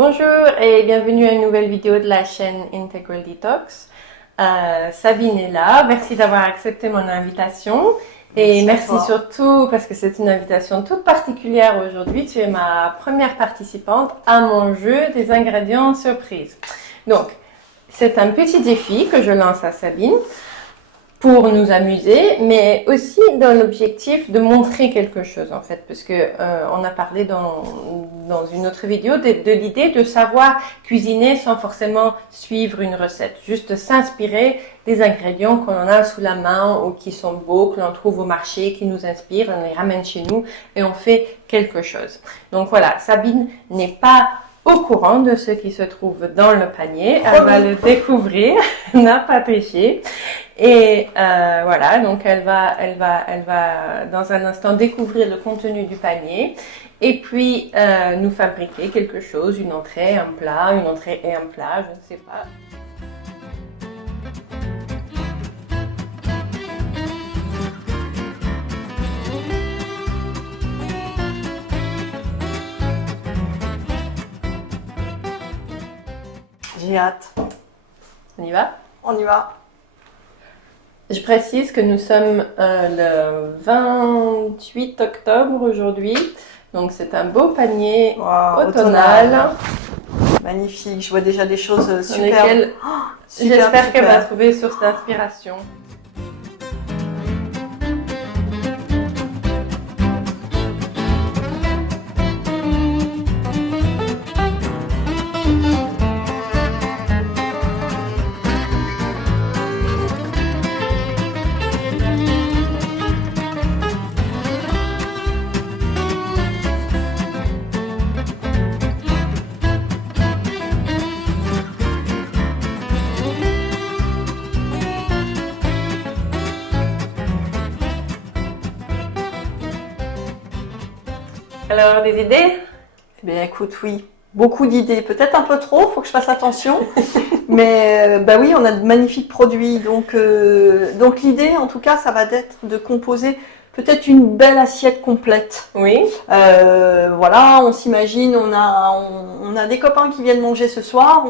Bonjour et bienvenue à une nouvelle vidéo de la chaîne Integral Detox. Sabine est là, merci d'avoir accepté mon invitation et merci surtout parce que c'est une invitation toute particulière aujourd'hui. Tu es ma première participante à mon jeu des ingrédients surprises. Donc, c'est un petit défi que je lance à Sabine pour nous amuser, mais aussi dans l'objectif de montrer quelque chose en fait, parce que on a parlé dans une autre vidéo de l'idée de savoir cuisiner sans forcément suivre une recette, juste s'inspirer des ingrédients qu'on en a sous la main ou qui sont beaux, que l'on trouve au marché, qui nous inspirent, on les ramène chez nous et on fait quelque chose. Donc voilà, Sabine n'est pas au courant de ce qui se trouve dans le panier, elle va le découvrir, n'a pas triché. Et voilà, donc elle va dans un instant découvrir le contenu du panier et puis nous fabriquer quelque chose, une entrée, un plat, une entrée et un plat, je ne sais pas. J'ai hâte. On y va? On y va. Je précise que nous sommes le 28 octobre aujourd'hui, donc c'est un beau panier automnal. Magnifique, je vois déjà des choses super. Lesquelles j'espère qu'elle va trouver source d'inspiration. Alors, des idées? Eh bien, écoute, oui, beaucoup d'idées, peut-être un peu trop, faut que je fasse attention. Mais bah oui, on a de magnifiques produits. Donc l'idée, en tout cas, ça va être de composer peut-être une belle assiette complète. Oui. Voilà, on s'imagine, on a des copains qui viennent manger ce soir,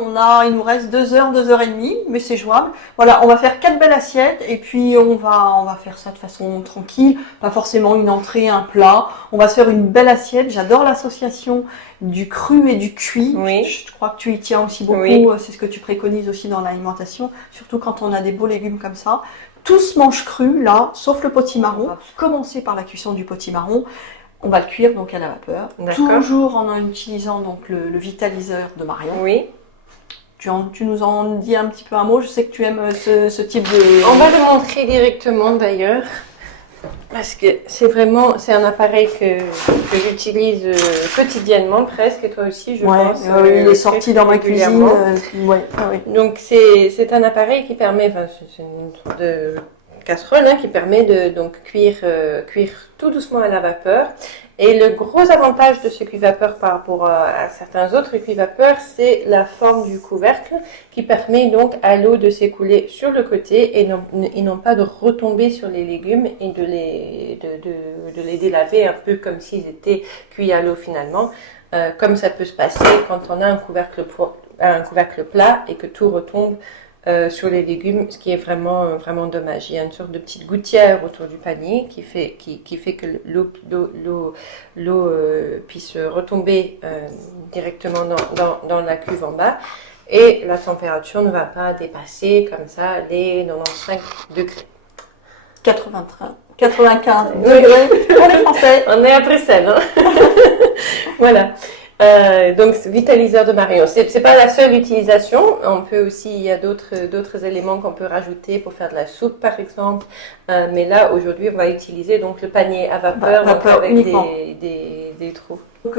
il nous reste 2 heures, 2 heures et demie, mais c'est jouable. Voilà, on va faire 4 belles assiettes et puis on va faire ça de façon tranquille, pas forcément une entrée, un plat. On va se faire une belle assiette. J'adore l'association du cru et du cuit. Oui. Je crois que tu y tiens aussi beaucoup. Oui. C'est ce que tu préconises aussi dans l'alimentation, surtout quand on a des beaux légumes comme ça. Tout se mange cru là, sauf le potimarron. Commencer par la cuisson du potimarron. On va le cuire donc à la vapeur. Toujours en utilisant donc le vitaliseur de Marion. Oui. Tu nous en dis un petit peu un mot. Je sais que tu aimes ce type de... On va le montrer directement d'ailleurs. Parce que c'est un appareil que j'utilise quotidiennement presque, et toi aussi je pense. Oui, il est sorti dans ma cuisine. Oui. Donc c'est un appareil qui permet, c'est une sorte de casserole qui permet de donc cuire tout doucement à la vapeur. Et le gros avantage de ce cuit-vapeur par rapport à certains autres cuits-vapeur, c'est la forme du couvercle qui permet donc à l'eau de s'écouler sur le côté et non pas de retomber sur les légumes et de les délaver un peu comme s'ils étaient cuits à l'eau finalement, comme ça peut se passer quand on a un couvercle plat et que tout retombe sur les légumes, ce qui est vraiment, vraiment dommage. Il y a une sorte de petite gouttière autour du panier qui fait que l'eau puisse retomber directement dans la cuve en bas. Et la température ne va pas dépasser comme ça les 95 degrés. 95 degrés pour les Français. On est à Bruxelles. Voilà. Donc vitaliseur de Marion, c'est pas la seule utilisation. On peut aussi, il y a d'autres éléments qu'on peut rajouter pour faire de la soupe par exemple. Mais là aujourd'hui on va utiliser donc le panier à vapeur, donc avec des trous. Donc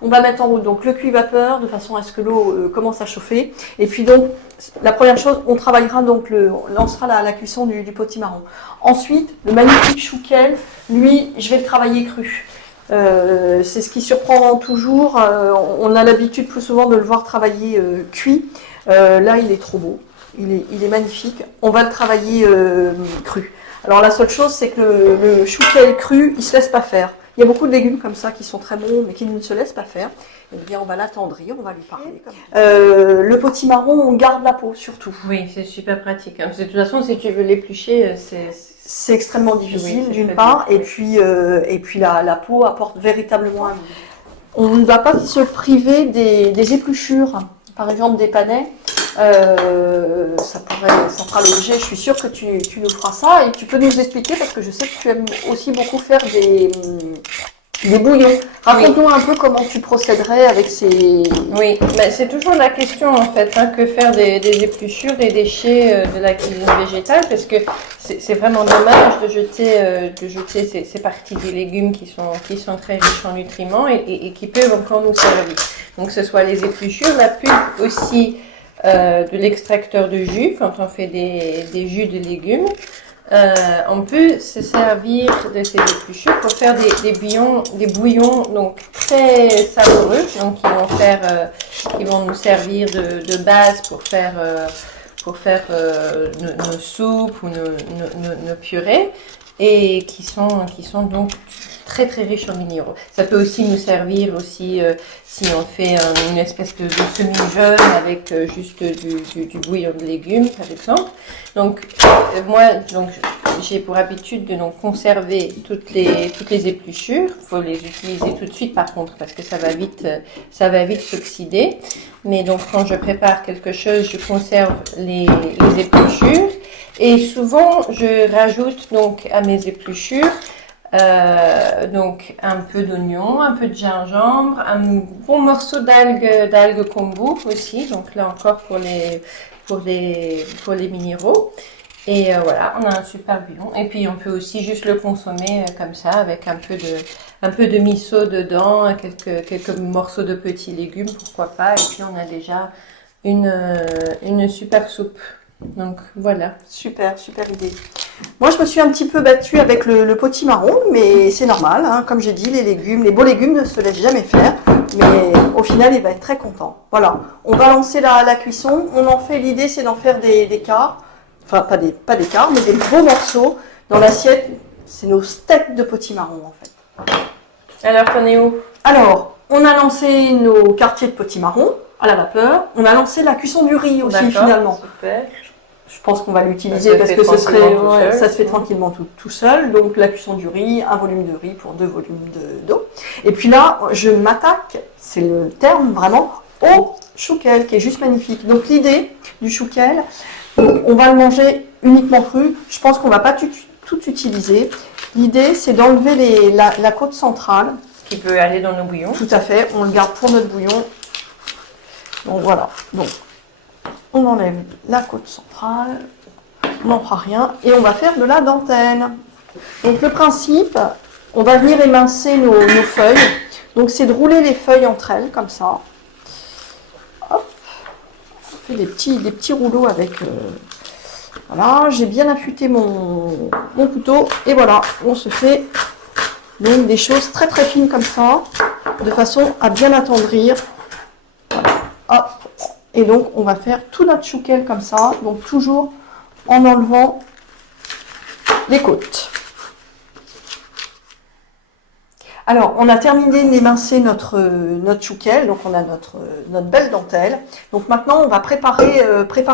on va mettre en route donc le cuit-vapeur de façon à ce que l'eau commence à chauffer. Et puis donc la première chose, on travaillera donc lancera la cuisson du potimarron. Ensuite le magnifique chouquel, lui je vais le travailler cru. C'est ce qui surprend toujours. On a l'habitude plus souvent de le voir travailler cuit. Là, il est trop beau. Il est magnifique. On va le travailler cru. Alors la seule chose, c'est que le chouquel cru, il se laisse pas faire. Il y a beaucoup de légumes comme ça qui sont très bons, mais qui ne se laissent pas faire. Eh bien, on va l'attendrir, on va lui parler. Le potimarron, on garde la peau surtout. Oui, c'est super pratique. Parce que de toute façon, si tu veux l'éplucher, c'est extrêmement difficile oui, d'une part, et puis la peau apporte véritablement un goût. On ne va pas se priver des épluchures, par exemple des panais. Ça fera l'objet, je suis sûre que tu nous feras ça, et tu peux nous expliquer, parce que je sais que tu aimes aussi beaucoup faire des bouillons. Raconte-nous un peu comment tu procéderais avec ces... Oui, mais c'est toujours la question en fait, hein, que faire des épluchures, des déchets de la cuisine végétale, parce que c'est vraiment dommage de jeter ces parties des légumes qui sont très riches en nutriments et qui peuvent encore nous servir. Donc que ce soit les épluchures, la pulpe aussi de l'extracteur de jus, quand on fait des jus de légumes. On peut se servir de ces épluchures pour faire des bouillons donc très savoureux, donc qui vont nous servir de base pour faire nos soupes ou nos purées, et qui sont donc très très riches en minéraux. Ça peut aussi nous servir aussi si on fait une espèce de semi-jeûne avec juste du bouillon de légumes par exemple. Donc j'ai pour habitude de conserver toutes les épluchures. Il faut les utiliser tout de suite par contre, parce que ça va vite s'oxyder. Mais donc quand je prépare quelque chose, je conserve les épluchures, et souvent je rajoute donc à mes épluchures donc un peu d'oignon, un peu de gingembre, un bon morceau d'algues kombu aussi. Donc là encore pour les minéraux. Et voilà, on a un super bouillon. Et puis on peut aussi juste le consommer comme ça, avec un peu de miso dedans, quelques morceaux de petits légumes, pourquoi pas. Et puis on a déjà une super soupe. Donc voilà. Super, super idée. Moi, je me suis un petit peu battue avec le potimarron, mais c'est normal. Hein. Comme j'ai dit, les beaux légumes ne se laissent jamais faire. Mais au final, il va être très content. Voilà, on va lancer la cuisson. L'idée, c'est d'en faire des quarts. Enfin, pas des quarts, mais des gros morceaux dans l'assiette. C'est nos steaks de potimarron, en fait. Alors, t'en es où? Alors, on a lancé nos quartiers de potimarron à la vapeur. On a lancé la cuisson du riz aussi, finalement. Super. Je pense qu'on va l'utiliser parce que ça se fait tranquillement tout seul. Donc la cuisson du riz, un volume de riz pour 2 volumes d'eau. Et puis là, je m'attaque, c'est le terme vraiment, au chouquel, qui est juste magnifique. Donc l'idée du chouquel, on va le manger uniquement cru. Je pense qu'on ne va pas tout utiliser. L'idée, c'est d'enlever la côte centrale. Qui peut aller dans nos bouillons. Tout à fait, on le garde pour notre bouillon. Donc voilà. Donc, on enlève la côte centrale, on n'en fera rien, et on va faire de la dentelle. Donc le principe, on va venir émincer nos feuilles. Donc c'est de rouler les feuilles entre elles, comme ça. Hop. On fait des petits rouleaux avec... voilà, j'ai bien affûté mon couteau, et voilà, on se fait donc des choses très très fines comme ça, de façon à bien attendrir. Voilà. Hop. Et donc, on va faire tout notre chouquel comme ça, donc toujours en enlevant les côtes. Alors, on a terminé d'émincer notre chouquel, donc on a notre belle dentelle. Donc maintenant, on va préparer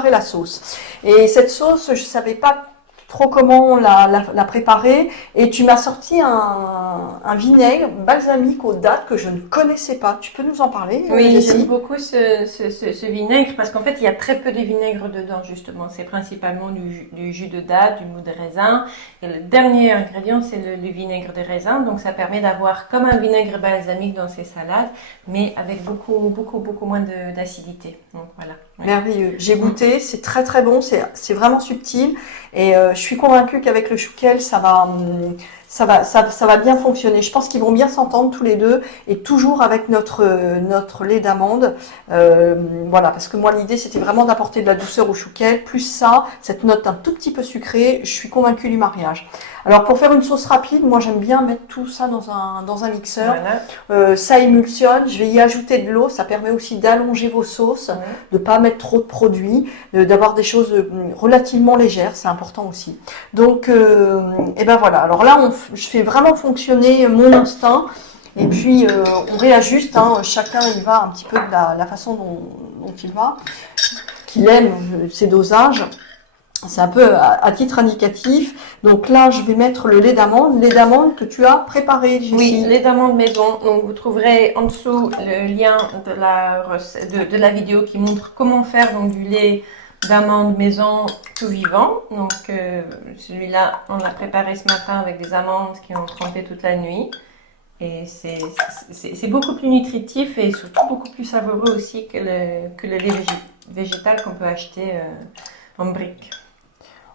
la sauce. Et cette sauce, je ne savais pas trop comment la préparer, et tu m'as sorti un vinaigre balsamique aux dattes que je ne connaissais pas. Tu peux nous en parler? Oui, j'aime beaucoup ce vinaigre, parce qu'en fait il y a très peu de vinaigre dedans justement. C'est principalement du jus de date, du mou de raisin, et le dernier ingrédient c'est le vinaigre de raisin. Donc ça permet d'avoir comme un vinaigre balsamique dans ces salades, mais avec beaucoup moins d'acidité. Donc voilà. Oui. Merveilleux. J'ai goûté, c'est très très bon, c'est vraiment subtil, et je suis convaincue qu'avec le chouquel ça va bien fonctionner. Je pense qu'ils vont bien s'entendre tous les deux, et toujours avec notre lait d'amande. Voilà, parce que moi l'idée c'était vraiment d'apporter de la douceur au chouquel, plus ça, cette note un tout petit peu sucrée. Je suis convaincue du mariage. Alors pour faire une sauce rapide, moi j'aime bien mettre tout ça dans un mixeur. Voilà. Ça émulsionne, je vais y ajouter de l'eau, ça permet aussi d'allonger vos sauces, de ne pas mettre trop de produits, d'avoir des choses relativement légères, c'est important aussi. Donc, et ben voilà, alors là on je fais vraiment fonctionner mon instinct. Et puis, on réajuste. Hein, chacun, il va un petit peu de la façon dont il va, qu'il aime ses dosages. C'est un peu à titre indicatif. Donc là, je vais mettre le lait d'amande que tu as préparé, Jessie. Oui, lait d'amande maison. Donc vous trouverez en dessous le lien de la vidéo qui montre comment faire donc du lait d'amande maison tout vivant. Donc celui-là, on l'a préparé ce matin avec des amandes qui ont trempé toute la nuit. Et c'est beaucoup plus nutritif et surtout beaucoup plus savoureux aussi que le lait végétal qu'on peut acheter en brique.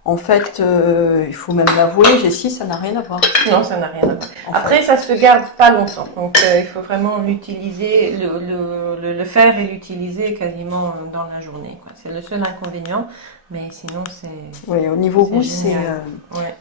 En fait, il faut même l'avouer, Jessie, ça n'a rien à voir. Non, ça n'a rien à voir. Après, ça se garde pas longtemps. Donc, il faut vraiment l'utiliser, le faire et l'utiliser quasiment dans la journée, quoi. C'est le seul inconvénient. Mais sinon, c'est... Oui, au niveau goût, c'est... Ouais.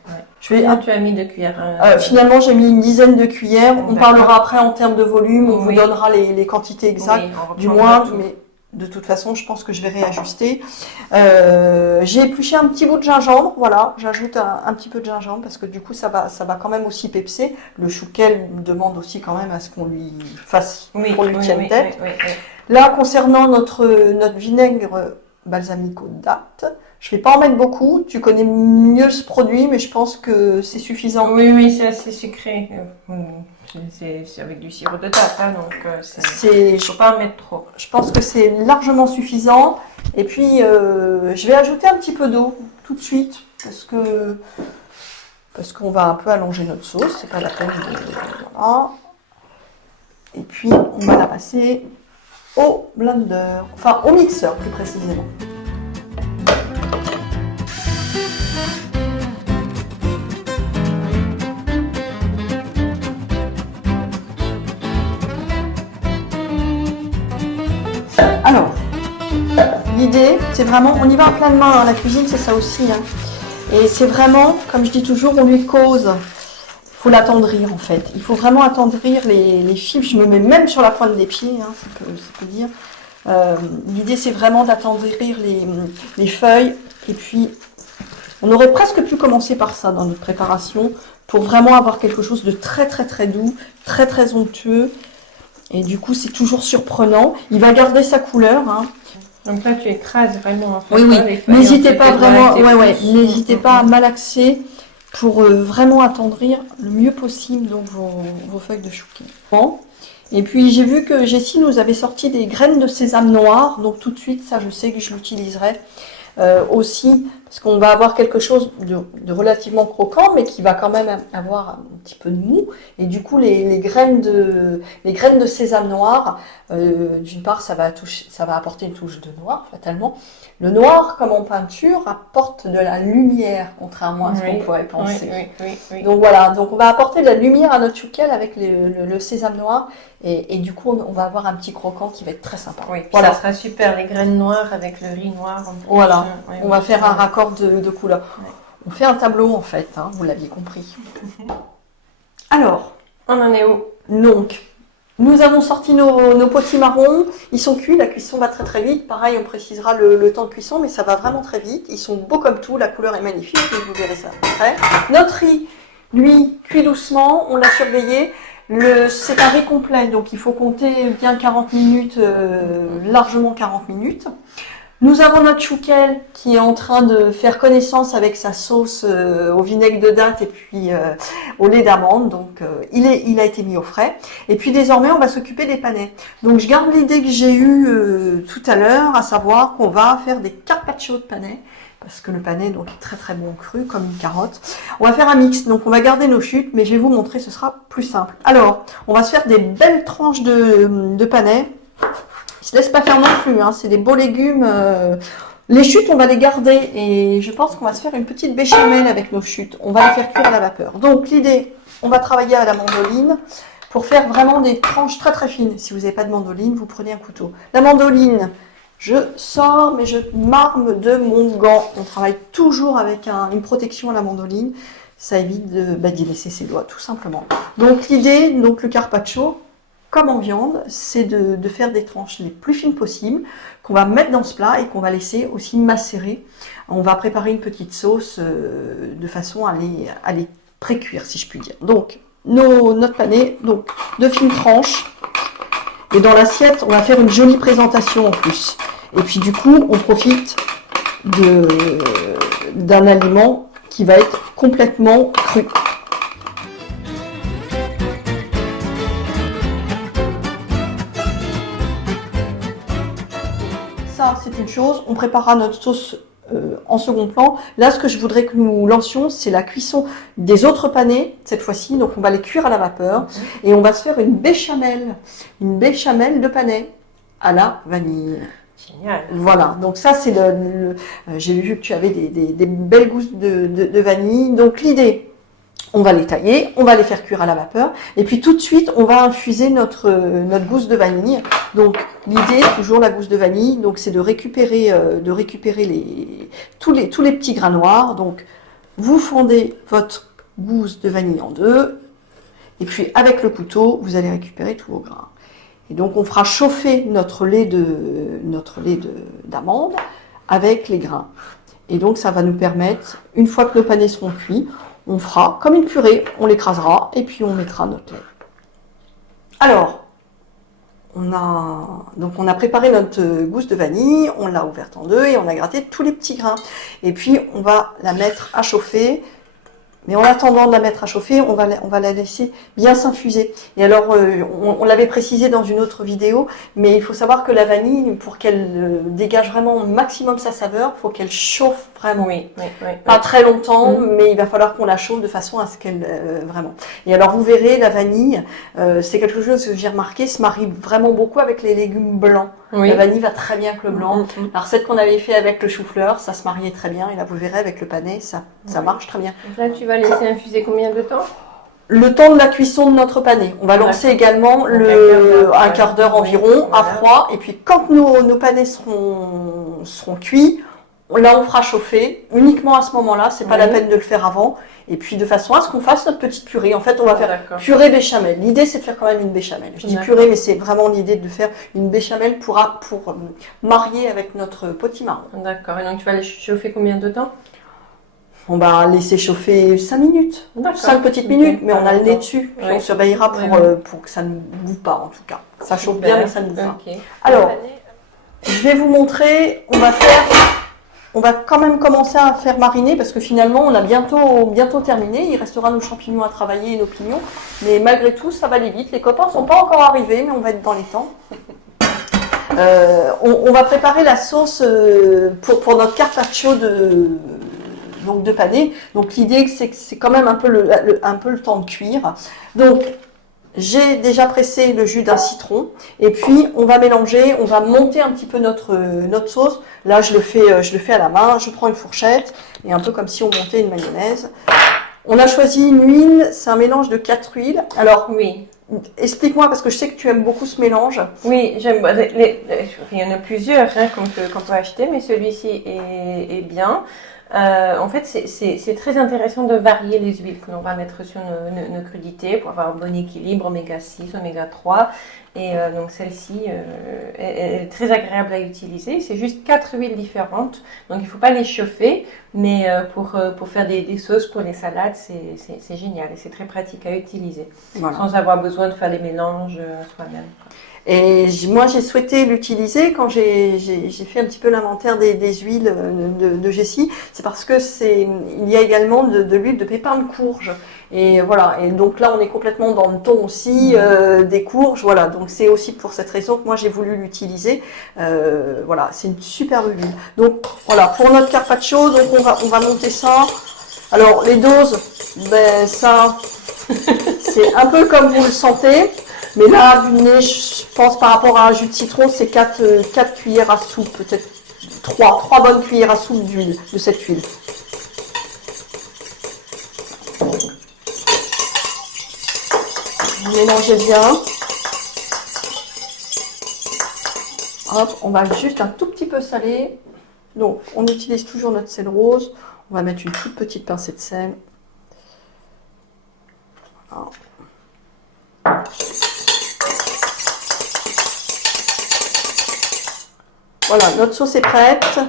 Combien tu as mis de cuillères finalement, j'ai mis une dizaine de cuillères. On parlera après en termes de volume. On vous donnera les quantités exactes du mois. Mais de toute façon, je pense que je vais réajuster. J'ai épluché un petit bout de gingembre. Voilà, j'ajoute un petit peu de gingembre parce que du coup, ça va quand même aussi pepser. Le chouquel demande aussi quand même à ce qu'on lui fasse, qu'on lui tienne tête. Oui. Là, concernant notre vinaigre balsamico de date, je vais pas en mettre beaucoup. Tu connais mieux ce produit, mais je pense que c'est suffisant. Oui, c'est assez sucré. C'est avec du sirop de date, hein, donc il faut pas en mettre trop. Je pense que c'est largement suffisant. Et puis, je vais ajouter un petit peu d'eau tout de suite parce qu'on va un peu allonger notre sauce. C'est pas la peine de... Voilà. Et puis, on va la passer au blender, enfin au mixeur plus précisément. Alors, l'idée, c'est vraiment, on y va à pleine main, hein, la cuisine c'est ça aussi. Hein. Et c'est vraiment, comme je dis toujours, on lui cause. Il faut l'attendrir en fait. Il faut vraiment attendrir les fibres. Je me mets même sur la pointe des pieds, hein, ça peut dire. L'idée c'est vraiment d'attendrir les feuilles. Et puis, on aurait presque pu commencer par ça dans notre préparation pour vraiment avoir quelque chose de très très très doux, très très onctueux. Et du coup, c'est toujours surprenant. Il va garder sa couleur. Hein. Donc là, tu écrases vraiment en fait. Oui. N'hésitez pas vraiment, n'hésitez pas à malaxer pour vraiment attendrir le mieux possible donc vos feuilles de chouquet. Bon. Et puis j'ai vu que Jessie nous avait sorti des graines de sésame noir, donc tout de suite, ça je sais que je l'utiliserai aussi, parce qu'on va avoir quelque chose de relativement croquant, mais qui va quand même avoir un petit peu de mou. Et du coup, les graines de sésame noir, d'une part, ça va apporter une touche de noir, fatalement. Le noir, comme en peinture, apporte de la lumière, contrairement à ce qu'on pourrait penser. Oui. Donc voilà, donc on va apporter de la lumière à notre chouquel avec le sésame noir, et du coup, on va avoir un petit croquant qui va être très sympa. Oui, voilà. Ça sera super, les graines noires avec le riz noir. Voilà, on va faire un raccord de couleurs. Ouais. On fait un tableau en fait, hein, vous l'aviez compris. Alors, on en est où? Donc, nous avons sorti nos potimarrons, ils sont cuits, la cuisson va très très vite. Pareil, on précisera le temps de cuisson, mais ça va vraiment très vite. Ils sont beaux comme tout, la couleur est magnifique, vous verrez ça après. Notre riz, lui, cuit doucement, on l'a surveillé. C'est un riz complet, donc il faut compter bien 40 minutes, largement 40 minutes. Nous avons notre chouquel qui est en train de faire connaissance avec sa sauce au vinaigre de date et puis au lait d'amande. Donc il a été mis au frais. Et puis désormais on va s'occuper des panais. Donc je garde l'idée que j'ai eue tout à l'heure, à savoir qu'on va faire des carpaccio de panais. Parce que le panais donc, est très très bon cru, comme une carotte. On va faire un mix, donc on va garder nos chutes, mais je vais vous montrer, ce sera plus simple. Alors, on va se faire des belles tranches de panais. Ils se laissent pas faire non plus, hein, c'est des beaux légumes. Les chutes, on va les garder et je pense qu'on va se faire une petite béchamel avec nos chutes. On va les faire cuire à la vapeur. Donc l'idée, on va travailler à la mandoline pour faire vraiment des tranches très très fines. Si vous n'avez pas de mandoline, vous prenez un couteau. La mandoline, je sors, mais je m'arme de mon gant. On travaille toujours avec une protection à la mandoline. Ça évite d'y laisser ses doigts, tout simplement. Donc l'idée, donc le carpaccio, comme en viande, c'est de faire des tranches les plus fines possibles, qu'on va mettre dans ce plat et qu'on va laisser aussi macérer. On va préparer une petite sauce de façon à les pré-cuire, si je puis dire. Donc, notre panais, donc 2 fines tranches. Et dans l'assiette, on va faire une jolie présentation en plus. Et puis du coup, on profite d'un aliment qui va être complètement cru. Ça, c'est une chose. On préparera notre sauce en second plan. Là, ce que je voudrais que nous lancions, c'est la cuisson des autres panais, cette fois-ci. Donc, on va les cuire à la vapeur et on va se faire une béchamel de panais à la vanille. Génial. Voilà, donc ça, c'est j'ai vu que tu avais des belles gousses de vanille. Donc, l'idée, on va les tailler, on va les faire cuire à la vapeur, et puis tout de suite, on va infuser notre gousse de vanille. Donc, l'idée, toujours la gousse de vanille, donc c'est de récupérer tous les petits grains noirs. Donc, vous fendez votre gousse de vanille en deux, et puis avec le couteau, vous allez récupérer tous vos grains. Et donc, on fera chauffer notre lait d'amande avec les grains. Et donc, ça va nous permettre, une fois que nos panais seront cuits, on fera comme une purée, on l'écrasera et puis on mettra notre lait. Alors, on a préparé notre gousse de vanille, on l'a ouverte en deux et on a gratté tous les petits grains. Et puis, on va la mettre à chauffer. Mais en attendant de la mettre à chauffer, on va la laisser bien s'infuser. Et alors, on l'avait précisé dans une autre vidéo, mais il faut savoir que la vanille, pour qu'elle dégage vraiment au maximum sa saveur, il faut qu'elle chauffe vraiment. Oui. Pas très longtemps, mais il va falloir qu'on la chauffe de façon à ce qu'elle... vraiment. Et alors, vous verrez, la vanille, c'est quelque chose que j'ai remarqué, se marie vraiment beaucoup avec les légumes blancs. Oui. La vanille va très bien avec le blanc. Alors, celle qu'on avait fait avec le chou-fleur, ça se mariait très bien. Et là, vous verrez, avec le panais, ça marche très bien. Donc là, tu vas laisser infuser combien de temps? Le temps de la cuisson de notre panais. On va lancer également un quart d'heure environ à froid. Et puis, quand nos panais seront cuits, là, on fera chauffer uniquement à ce moment-là. C'est pas la peine de le faire avant. Et puis, de façon à ce qu'on fasse notre petite purée. En fait, on va faire purée béchamel. L'idée, c'est de faire quand même une béchamel. Je dis purée, mais c'est vraiment l'idée de faire une béchamel pour marier avec notre potimarron. D'accord. Et donc, tu vas les chauffer combien de temps? On va laisser chauffer 5 minutes, 5 petites minutes, mais on a le nez dessus, puis on surveillera pour que ça ne boue pas en tout cas. Ça chauffe bien, mais ça ne boue pas. Alors, je vais vous montrer, on va quand même commencer à faire mariner parce que finalement on a bientôt terminé. Il restera nos champignons à travailler et nos pignons, mais malgré tout ça va aller vite. Les copains ne sont pas encore arrivés, mais on va être dans les temps. On va préparer la sauce pour notre carpaccio de panais. Donc l'idée c'est que c'est quand même un peu le temps de cuire. Donc j'ai déjà pressé le jus d'un citron et puis on va mélanger, on va monter un petit peu notre sauce. Là je le fais à la main, je prends une fourchette et un peu comme si on montait une mayonnaise. On a choisi une huile, c'est un mélange de 4 huiles. Alors oui. Explique-moi parce que je sais que tu aimes beaucoup ce mélange. Oui, j'aime. Il y en a plusieurs qu'on peut acheter, mais celui-ci est bien. En fait, c'est très intéressant de varier les huiles que l'on va mettre sur nos crudités pour avoir un bon équilibre oméga 6, oméga 3. Et donc celle-ci est très agréable à utiliser. C'est juste 4 huiles différentes. Donc il ne faut pas les chauffer, mais pour faire des sauces pour les salades, c'est génial et c'est très pratique à utiliser. Voilà. Sans avoir besoin de faire les mélanges soi-même. Et moi, j'ai souhaité l'utiliser quand j'ai fait un petit peu l'inventaire des huiles de Jessie. C'est parce que il y a également de l'huile de pépins de courge. Et voilà. Et donc là, on est complètement dans le ton aussi des courges. Voilà. Donc c'est aussi pour cette raison que moi j'ai voulu l'utiliser. Voilà. C'est une superbe huile. Donc voilà. Pour notre carpaccio, donc on va monter ça. Alors les doses, ben ça, c'est un peu comme vous le sentez. Mais là, du nez, je pense par rapport à un jus de citron, c'est 4 cuillères à soupe, peut-être 3 bonnes cuillères à soupe d'huile, de cette huile. Vous mélangez bien. Hop, on va juste un tout petit peu saler. Donc, on utilise toujours notre sel rose. On va mettre une toute petite pincée de sel. Voilà. Voilà, notre sauce est prête.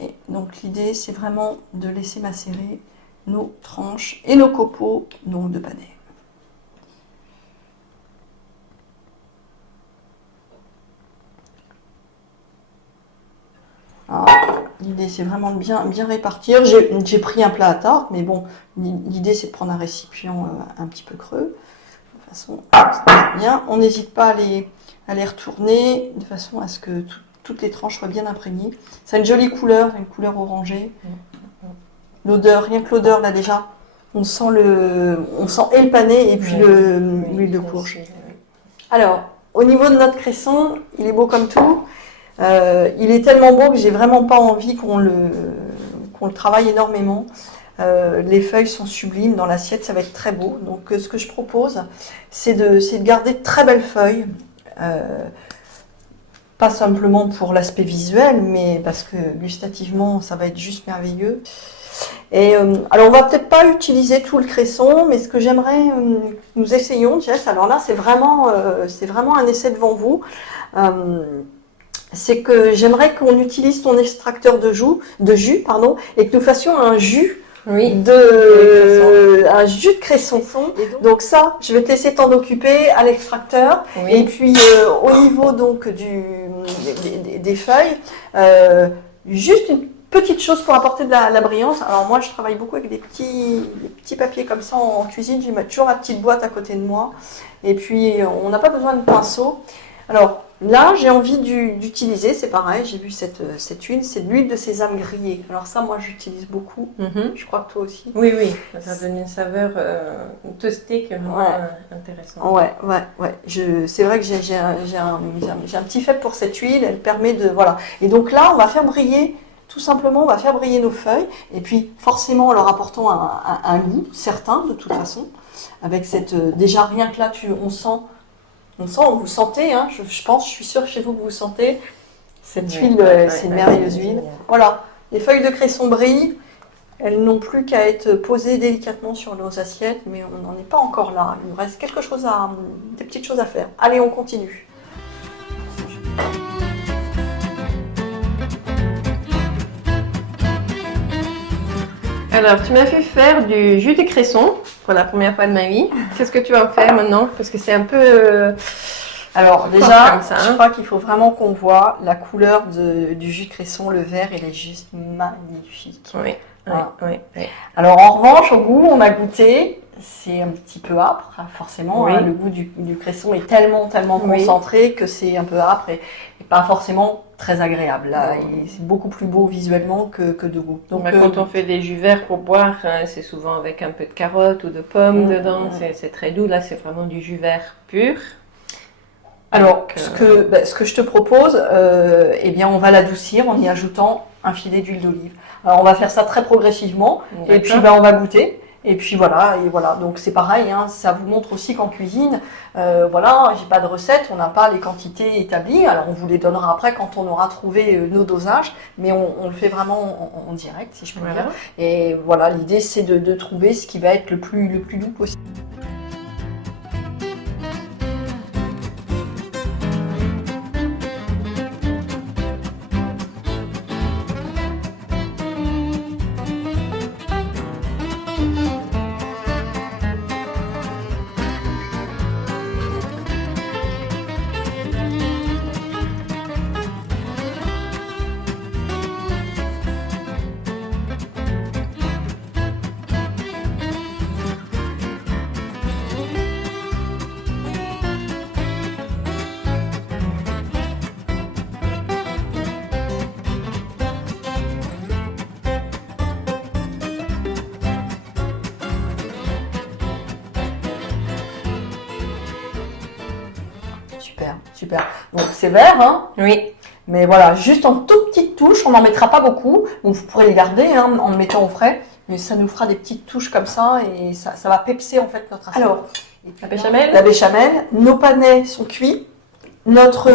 Et donc l'idée, c'est vraiment de laisser macérer nos tranches et nos copeaux donc, de panais. L'idée c'est vraiment de bien répartir. J'ai pris un plat à tarte, mais bon, l'idée c'est de prendre un récipient un petit peu creux. De façon bien. On n'hésite pas à les retourner de façon à ce que toutes les tranches soient bien imprégnées. Ça a une jolie couleur, une couleur orangée. L'odeur, rien que l'odeur là déjà, on sent et le panais et puis l'huile de courge. Alors, au niveau de notre cresson, il est beau comme tout. Il est tellement beau que j'ai vraiment pas envie qu'on le travaille énormément. Les feuilles sont sublimes dans l'assiette, ça va être très beau. Donc ce que je propose, c'est de garder de très belles feuilles. Pas simplement pour l'aspect visuel, mais parce que gustativement, ça va être juste merveilleux. Et alors on va peut-être pas utiliser tout le cresson, mais ce que j'aimerais nous essayons, Jess, alors là c'est vraiment un essai devant vous. C'est que j'aimerais qu'on utilise ton extracteur de jus, et que nous fassions un jus un jus de cresson. Donc ça, je vais te laisser t'en occuper à l'extracteur. Oui. Et puis au niveau donc des feuilles, juste une petite chose pour apporter de la brillance. Alors moi, je travaille beaucoup avec des petits papiers comme ça en cuisine. J'ai toujours ma petite boîte à côté de moi. Et puis on n'a pas besoin de pinceau. Alors là, j'ai envie d'utiliser, c'est pareil, j'ai vu cette huile, c'est de l'huile de sésame grillée. Alors ça, moi, j'utilise beaucoup. Je crois que toi aussi. Oui, ça donne une saveur toastée qui est vraiment intéressante. Ouais. C'est vrai que j'ai un petit faible pour cette huile, elle permet de... Voilà. Et donc là, on va faire briller, tout simplement, on va faire briller nos feuilles. Et puis, forcément, en leur apportant un goût certain, de toute façon. Avec cette... déjà, rien que là, vous sentez, hein, je suis sûre chez vous que vous sentez cette huile, c'est une merveilleuse huile. Voilà, les feuilles de cresson brillent, elles n'ont plus qu'à être posées délicatement sur nos assiettes, mais on n'en est pas encore là. Il nous reste des petites choses à faire. Allez, on continue. Alors, tu m'as fait faire du jus de cresson pour la première fois de ma vie. Qu'est-ce que tu vas en faire maintenant? Parce que c'est un peu... Alors déjà, je crois qu'il faut vraiment qu'on voit la couleur du jus de cresson. Le vert, il est juste magnifique. Oui. Alors en revanche, au goût, on a goûté. C'est un petit peu âpre, forcément. Oui. Hein, le goût du cresson est tellement concentré que c'est un peu âpre et pas forcément très agréable. Là, c'est beaucoup plus beau visuellement que de goût. Donc, quand on fait des jus verts pour boire, c'est souvent avec un peu de carottes ou de pommes dedans. C'est très doux. Là, c'est vraiment du jus vert pur. Alors, ce que je te propose, eh bien, on va l'adoucir en y ajoutant un filet d'huile d'olive. Alors, on va faire ça très progressivement. Et puis, on va goûter. Et puis voilà, donc c'est pareil, hein, ça vous montre aussi qu'en cuisine, j'ai pas de recette, on n'a pas les quantités établies, alors on vous les donnera après quand on aura trouvé nos dosages, mais on le fait vraiment en direct, si je peux dire. Et voilà, l'idée c'est de trouver ce qui va être le plus doux possible. Super. Donc c'est vert, hein? Oui. Mais voilà, juste en toute petite touche, on n'en mettra pas beaucoup. Donc vous pourrez les garder hein, en le mettant au frais. Mais ça nous fera des petites touches comme ça et ça va pepser en fait notre assiette. Alors, la béchamel. La béchamel. Nos panais sont cuits. Notre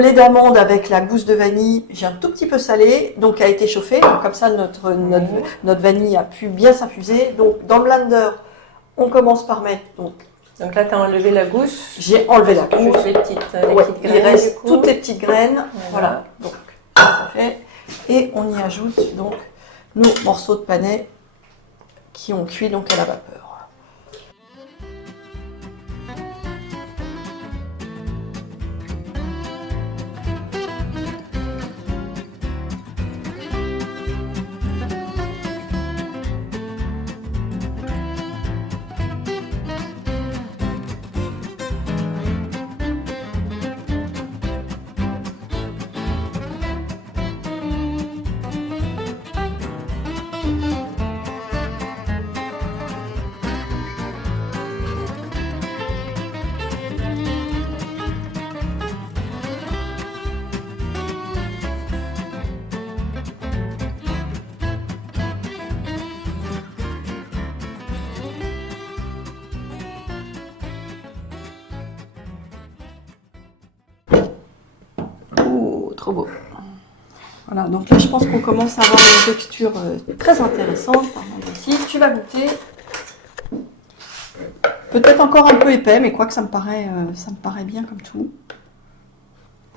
lait d'amande avec la gousse de vanille, j'ai un tout petit peu salé, donc a été chauffé. Donc comme ça, notre vanille a pu bien s'infuser. Donc dans le blender, on commence par mettre... Donc là, tu as enlevé la gousse. J'ai enlevé la gousse. Juste les petites graines. Il reste toutes les petites graines. Voilà. Donc, ça fait. Et on y ajoute donc nos morceaux de panais qui ont cuit donc à la vapeur. Trop beau. Voilà, donc là je pense qu'on commence à avoir une texture très intéressante. Ici, tu vas goûter. Peut-être encore un peu épais, mais quoique ça me paraît bien comme tout.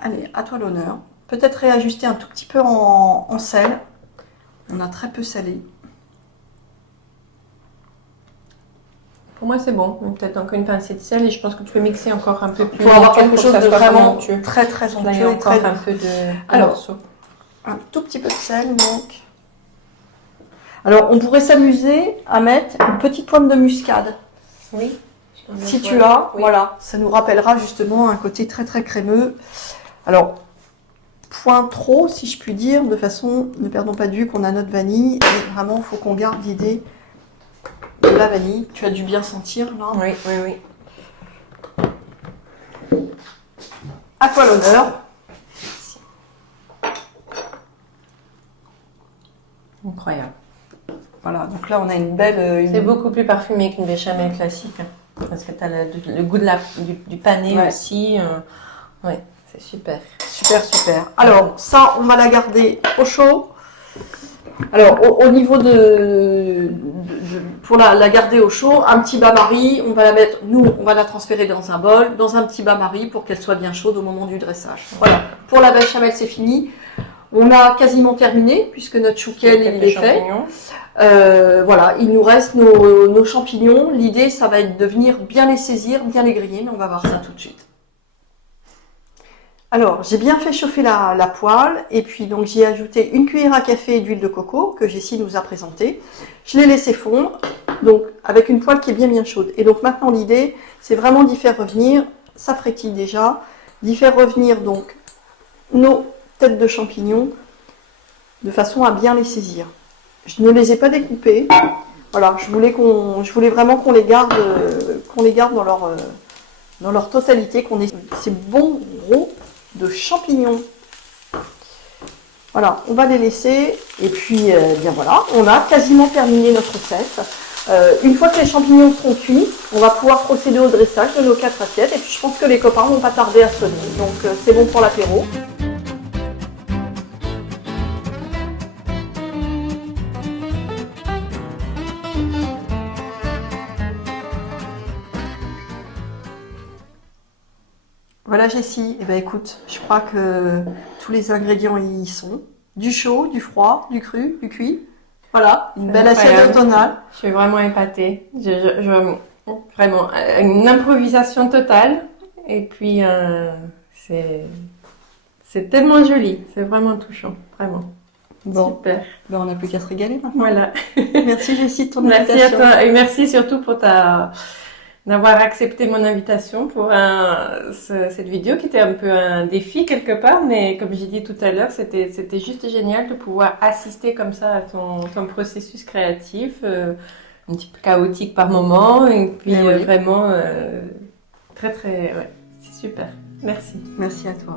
Allez, à toi l'honneur. Peut-être réajuster un tout petit peu en sel. On a très peu salé. Pour moi, c'est bon. Peut-être encore une pincée de sel et je pense que tu peux mixer encore un peu plus. Pour avoir quelque chose de vraiment très Là, onctueux. il y a encore un peu de Alors, morceau. Un tout petit peu de sel, donc. Alors, on pourrait s'amuser à mettre une petite pointe de muscade. Oui. Si tu as, oui. voilà, ça nous rappellera justement un côté très très crémeux. Alors, point trop, si je puis dire, de façon, ne perdons pas de vue qu'on a notre vanille. Et vraiment, il faut qu'on garde l'idée de la vanille. Tu as dû bien sentir, là. Oui, oui, oui. À toi l'honneur. Incroyable. Voilà, donc là, on a une belle... C'est beaucoup plus parfumé qu'une béchamel classique. Parce que tu as le goût de du pané aussi. Ouais, c'est super. Super, super. Alors, ça, on va la garder au chaud. Alors, au niveau pour la garder au chaud, un petit bain-marie, on va la mettre, nous, on va la transférer dans un bol, dans un petit bain-marie pour qu'elle soit bien chaude au moment du dressage. Voilà. Pour la béchamel, c'est fini. On a quasiment terminé, puisque notre chouquel, il est fait. Voilà, il nous reste nos champignons. L'idée, ça va être de venir bien les saisir, bien les griller, mais on va voir ça tout de suite. Alors, j'ai bien fait chauffer la poêle, et puis donc j'y ai ajouté une cuillère à café d'huile de coco, que Jessie nous a présenté. Je l'ai laissé fondre, donc avec une poêle qui est bien chaude. Et donc maintenant, l'idée, c'est vraiment d'y faire revenir, ça frétille déjà, d'y faire revenir donc nos têtes de champignons, de façon à bien les saisir. Je ne les ai pas découpées. Voilà, je voulais vraiment qu'on les garde dans leur totalité, qu'on ait ces bons gros de champignons. Voilà, on va les laisser et puis bien voilà, on a quasiment terminé notre recette. Une fois que les champignons seront cuits, on va pouvoir procéder au dressage de nos 4 assiettes et puis je pense que les copains vont pas tarder à sonner. Donc c'est bon pour l'apéro. Voilà Jessie, eh ben, écoute, je crois que tous les ingrédients y sont. Du chaud, du froid, du cru, du cuit. Voilà, une belle assiette automnale. Je suis vraiment épatée. Vraiment, une improvisation totale. Et puis, c'est tellement joli. C'est vraiment touchant, vraiment. Bon, super. Ben, on n'a plus qu'à se régaler maintenant. Voilà. Merci Jessie de ton Merci invitation. à toi et merci surtout pour d'avoir accepté mon invitation pour cette vidéo qui était un peu un défi quelque part, mais comme j'ai dit tout à l'heure, c'était juste génial de pouvoir assister comme ça à ton processus créatif, un petit peu chaotique par moment, et puis vraiment très très, ouais, c'est super. Merci. Merci à toi.